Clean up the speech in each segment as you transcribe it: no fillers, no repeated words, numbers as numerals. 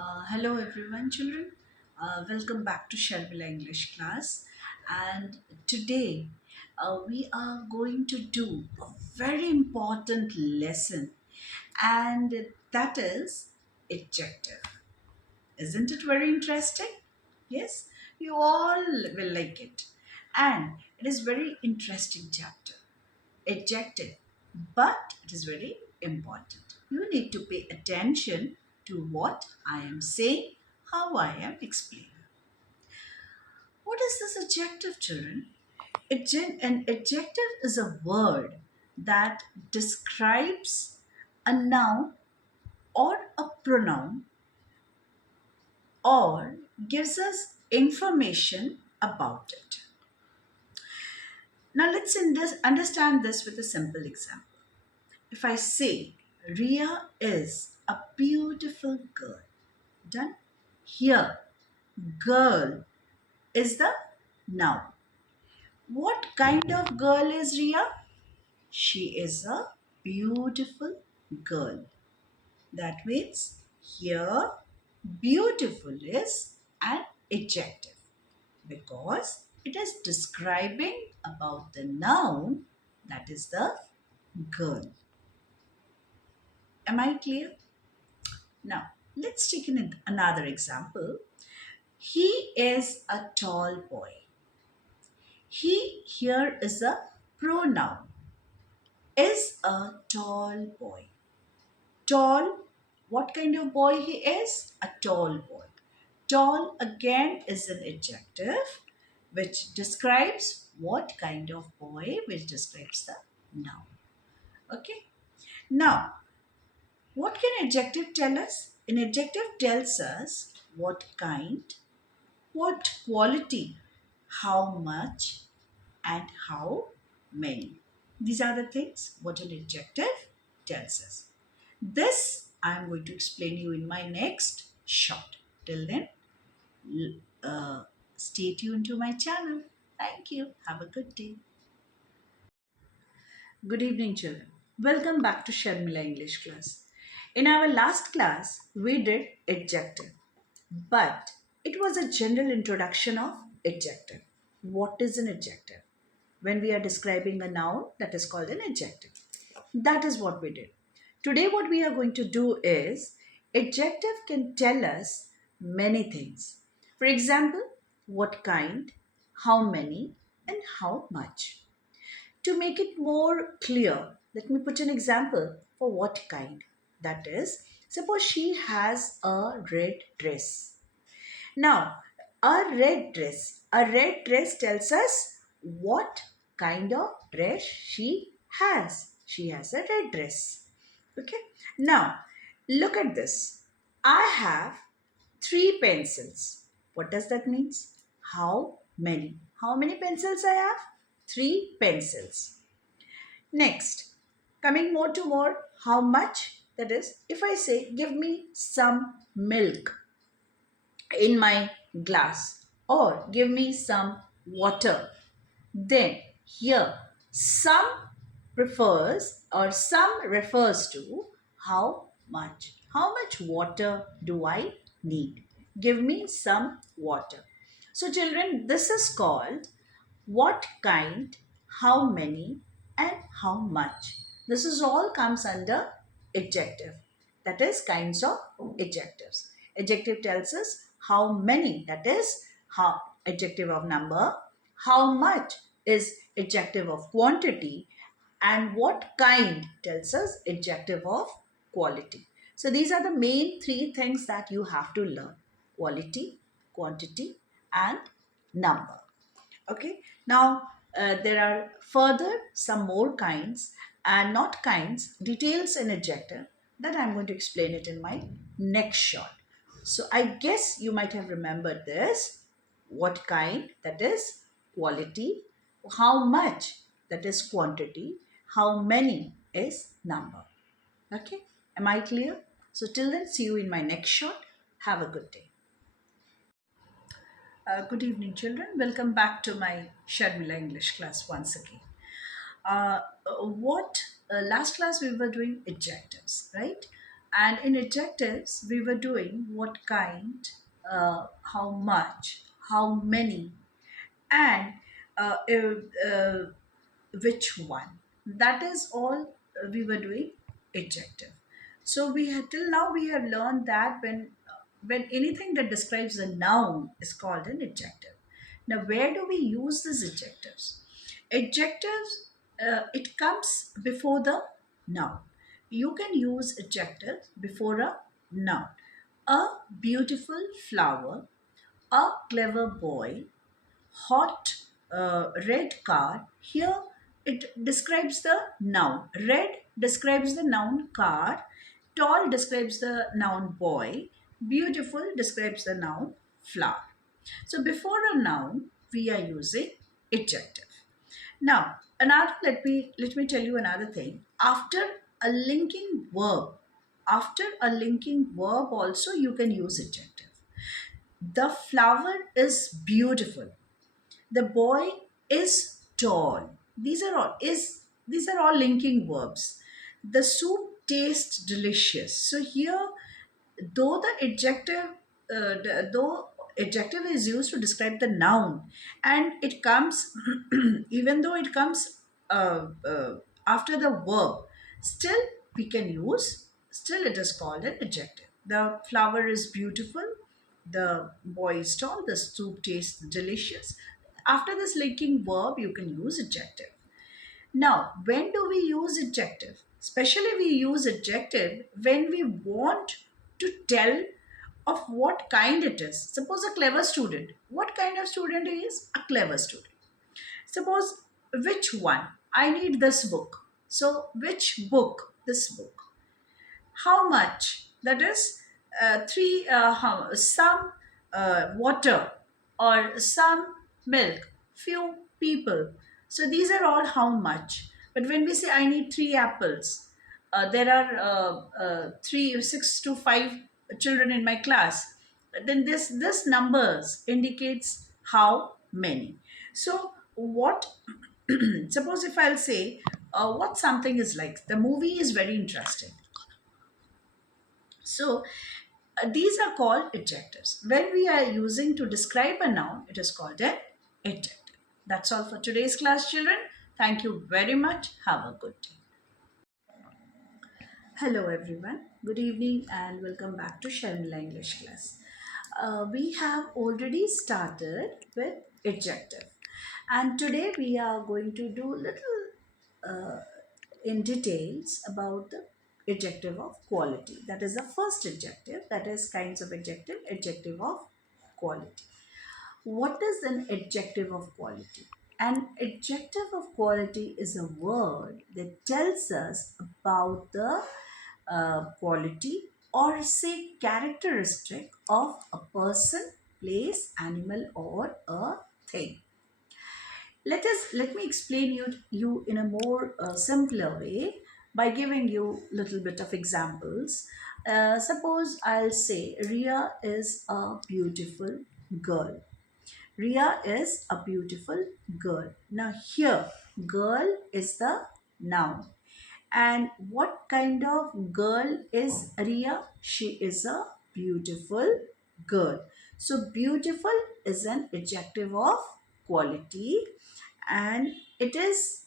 Hello everyone, children. Welcome back to Sharmila English class. And today we are going to do a very important lesson, and that is adjective. Isn't it very interesting? Yes, you all will like it. And it is very interesting chapter. Adjective, but it is very important. You need to pay attention to what I am saying, how I am explaining. What is this adjective, children? An adjective is a word that describes a noun or a pronoun or gives us information about it. Now let's understand this with a simple example. If I say Ria is a beautiful girl, done. Here, girl is the noun. What kind of girl is Ria? She is a beautiful girl. That means here, beautiful is an adjective because it is describing about the noun, that is the girl. Am I clear? Now, let's take another example. He is a tall boy. He here is a pronoun. Is a tall boy. Tall, what kind of boy he is? A tall boy. Tall again is an adjective which describes what kind of boy, which describes the noun. Okay. Now, what can adjective tell us? An adjective tells us what kind, what quality, how much, and how many. These are the things what an adjective tells us. This I am going to explain you in my next short. Till then, stay tuned to my channel. Thank you. Have a good day. Good evening, children. Welcome back to Sharmila English class. In our last class, we did adjective, but it was a general introduction of adjective. What is an adjective? When we are describing a noun, that is called an adjective. That is what we did. Today, what we are going to do is adjective can tell us many things. For example, what kind, how many, and how much. To make it more clear, let me put an example for what kind. That is, suppose she has a red dress. Now, a red dress tells us what kind of dress she has. She has a red dress. Okay. Now, look at this. I have three pencils. What does that mean? How many? How many pencils I have? Three pencils. Next, coming more to more, how much? That is, if I say, give me some milk in my glass or give me some water, then here some prefers or some refers to how much water do I need. Give me some water. So children, this is called what kind, how many, and how much. This is all comes under adjective. That is kinds of adjectives. Adjective tells us how many, that is how adjective of number, how much is adjective of quantity, and what kind tells us adjective of quality. So these are the main three things that you have to learn: quality, quantity, and number. Okay. Now there are further some more kinds, and not kinds, details in adjective, that I'm going to explain it in my next short. So I guess you might have remembered this. What kind, that is quality. How much, that is quantity. How many is number. Okay. Am I clear? So till then, see you in my next short. Have a good day. Good evening, children. Welcome back to my Sharmila English class once again. What Last class we were doing adjectives, right? And in adjectives, we were doing what kind, how much, how many, and which one. That is all we were doing adjective. So we had till now we have learned that when anything that describes a noun is called an adjective. Now, where do we use these adjectives? Adjectives, it comes before the noun. You can use adjective before a noun. A beautiful flower, a clever boy, hot red car. Here it describes the noun. Red describes the noun car. Tall describes the noun boy. Beautiful describes the noun flower. So before a noun, we are using adjective. Now, another let me tell you another thing. A linking verb, after a linking verb also you can use adjective. The flower is beautiful. The boy is tall. These are all linking verbs. The soup tastes delicious. So here, though the adjective though adjective is used to describe the noun, and it comes even though it comes after the verb, still we can use, still it is called an adjective. The flower is beautiful, the boy is tall, the soup tastes delicious. After this linking verb you can use adjective. Now, when do we use adjective? Especially we use adjective when we want to tell of what kind it is. Suppose a clever student. What kind of student he is? A clever student. Suppose which one? I need this book. So which book? This book. How much? That is some water or some milk, few people. So these are all how much. But when we say I need three apples, there are three, 6 to 5 children in my class. Then this numbers indicates how many. So what? Suppose if I'll say what something is like. The movie is very interesting. So these are called adjectives. When we are using to describe a noun, it is called an adjective. That's all for today's class, children. Thank you very much. Have a good day. Hello, everyone. Good evening and welcome back to Sharmila English class. We have already started with adjective, and today we are going to do little uh, in details about the adjective of quality. That is the first adjective. That is kinds of adjective. Adjective of quality. What is an adjective of quality? An adjective of quality is a word that tells us about the quality or say characteristic of a person, place, animal, or a thing. Let me explain you in a more simpler way by giving you little bit of examples. Suppose I'll say Ria is a beautiful girl. Ria is a beautiful girl. Now here, girl is the noun. And what kind of girl is Ria? She is a beautiful girl. So beautiful is an adjective of quality, and it is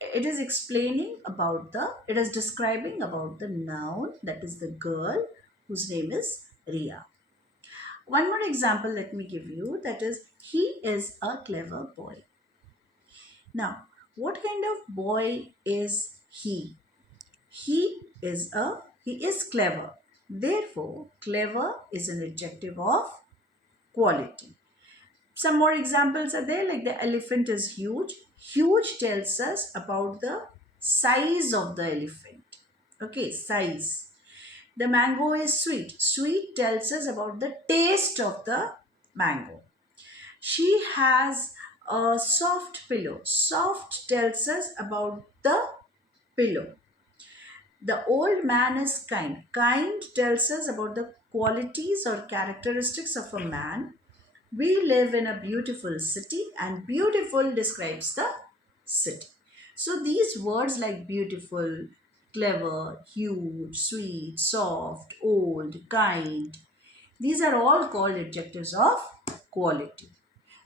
explaining about the, it is describing about the noun, that is the girl whose name is Ria. One more example let me give you, that is he is a clever boy. Now, what kind of boy is he? He is clever. Therefore, clever is an adjective of quality. Some more examples are there, like the elephant is huge. Huge tells us about the size of the elephant. Okay, size. The mango is sweet. Sweet tells us about the taste of the mango. She has a soft pillow. Soft tells us about the pillow. The old man is kind. Kind tells us about the qualities or characteristics of a man. We live in a beautiful city, and beautiful describes the city. So these words like beautiful, clever, huge, sweet, soft, old, kind. These are all called adjectives of quality.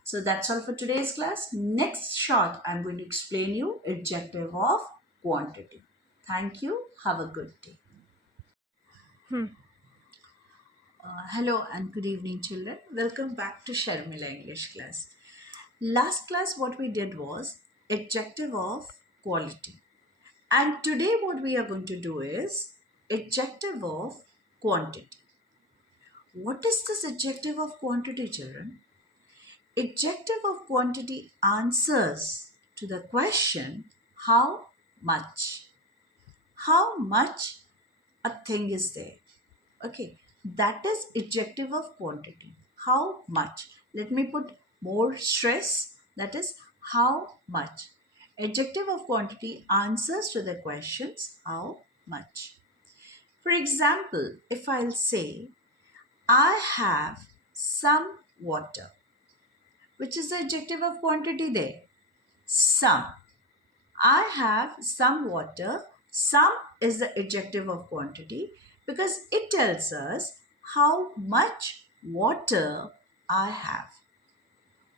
So that's all for today's class. Next short, I'm going to explain you adjective of quantity. Thank you. Have a good day. Hello and good evening, children. Welcome back to Sharmila English class. Last class, what we did was adjective of quality. And today, what we are going to do is adjective of quantity. What is this adjective of quantity, children? Adjective of quantity answers to the question how much. How much a thing is there. Okay, that is adjective of quantity. How much? Let me put more stress. That is how much. Adjective of quantity answers to the questions how much. For example, if I'll say, I have some water, which is the adjective of quantity there? Some. I have some water. Some is the adjective of quantity because it tells us how much water I have.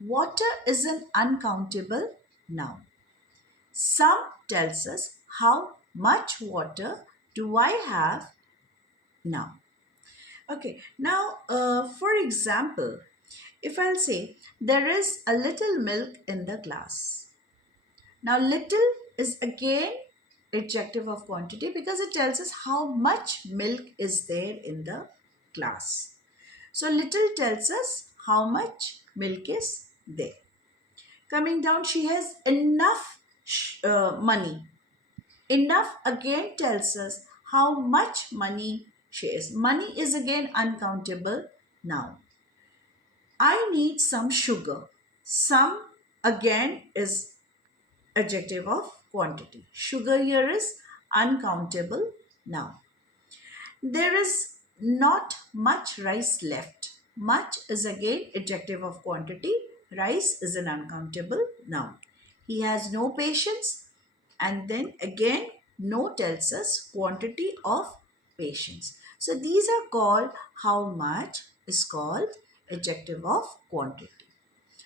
Water is an uncountable noun. Some tells us how much water do I have now. Okay, now for example, if I'll say there is a little milk in the glass. Now, little is again adjective of quantity because it tells us how much milk is there in the glass. So, little tells us how much milk is there. Coming down, she has enough money. Enough again tells us how much money she is. Money is again uncountable noun. I need some sugar. Some again is adjective of quantity. Sugar here is uncountable noun. There is not much rice left. Much is again adjective of quantity. Rice is an uncountable noun. He has no patience, and then again no tells us quantity of patience. So these are called how much is called adjective of quantity.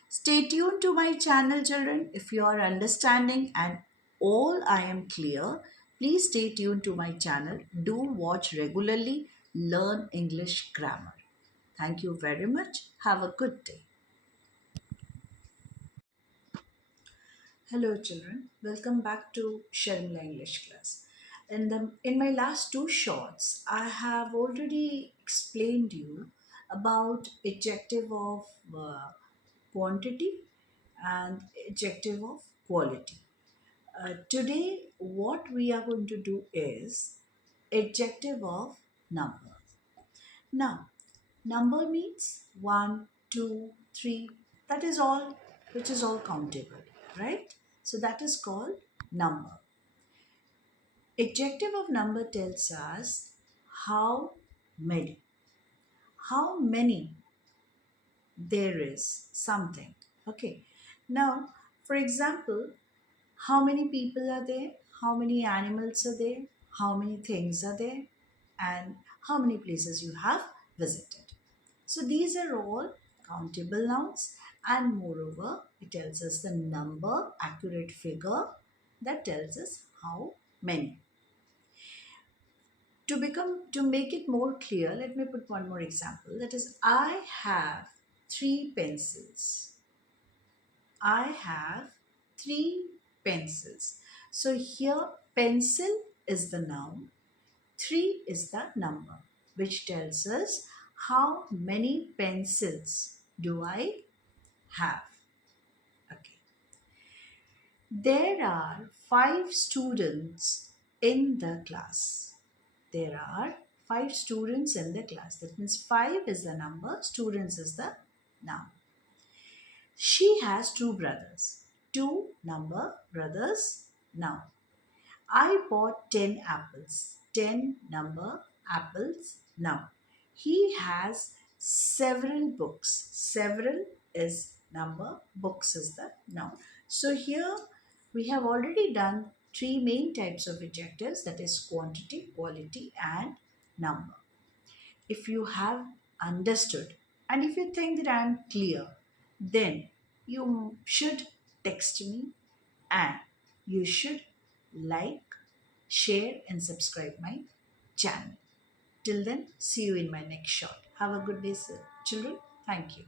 Stay tuned to my channel, children. If you are understanding and all I am clear, please stay tuned to my channel. Do watch regularly, learn English grammar. Thank you very much. Have a good day. Hello, children. Welcome back to Sharmila English class. In my last two shorts, I have already explained you about adjective of quantity and adjective of quality. Today, what we are going to do is adjective of number. Now, number means 1, 2, 3. That is all, which is all countable, right? So that is called number. Adjective of number tells us how many. How many there is something. Okay. Now, for example, how many people are there, how many animals are there, how many things are there, and how many places you have visited. So these are all countable nouns, and moreover it tells us the number, accurate figure that tells us how many. To make it more clear, let me put one more example. That is, I have 3 pencils. I have 3 pencils. So here pencil is the noun, 3 is the number, which tells us how many pencils do I have. Okay. There are 5 students in the class. There are 5 students in the class. That means 5 is the number, students is the noun. She has 2 brothers. 2 number, brothers, noun. I bought 10 apples. 10 number, apples, noun. He has several books. Several is number, books is the noun. So here we have already done three main types of adjectives, that is quantity, quality, and number. If you have understood and if you think that I am clear, then you should text me and you should like, share, and subscribe my channel. Till then, see you in my next shot. Have a good day, sir. Children. Thank you.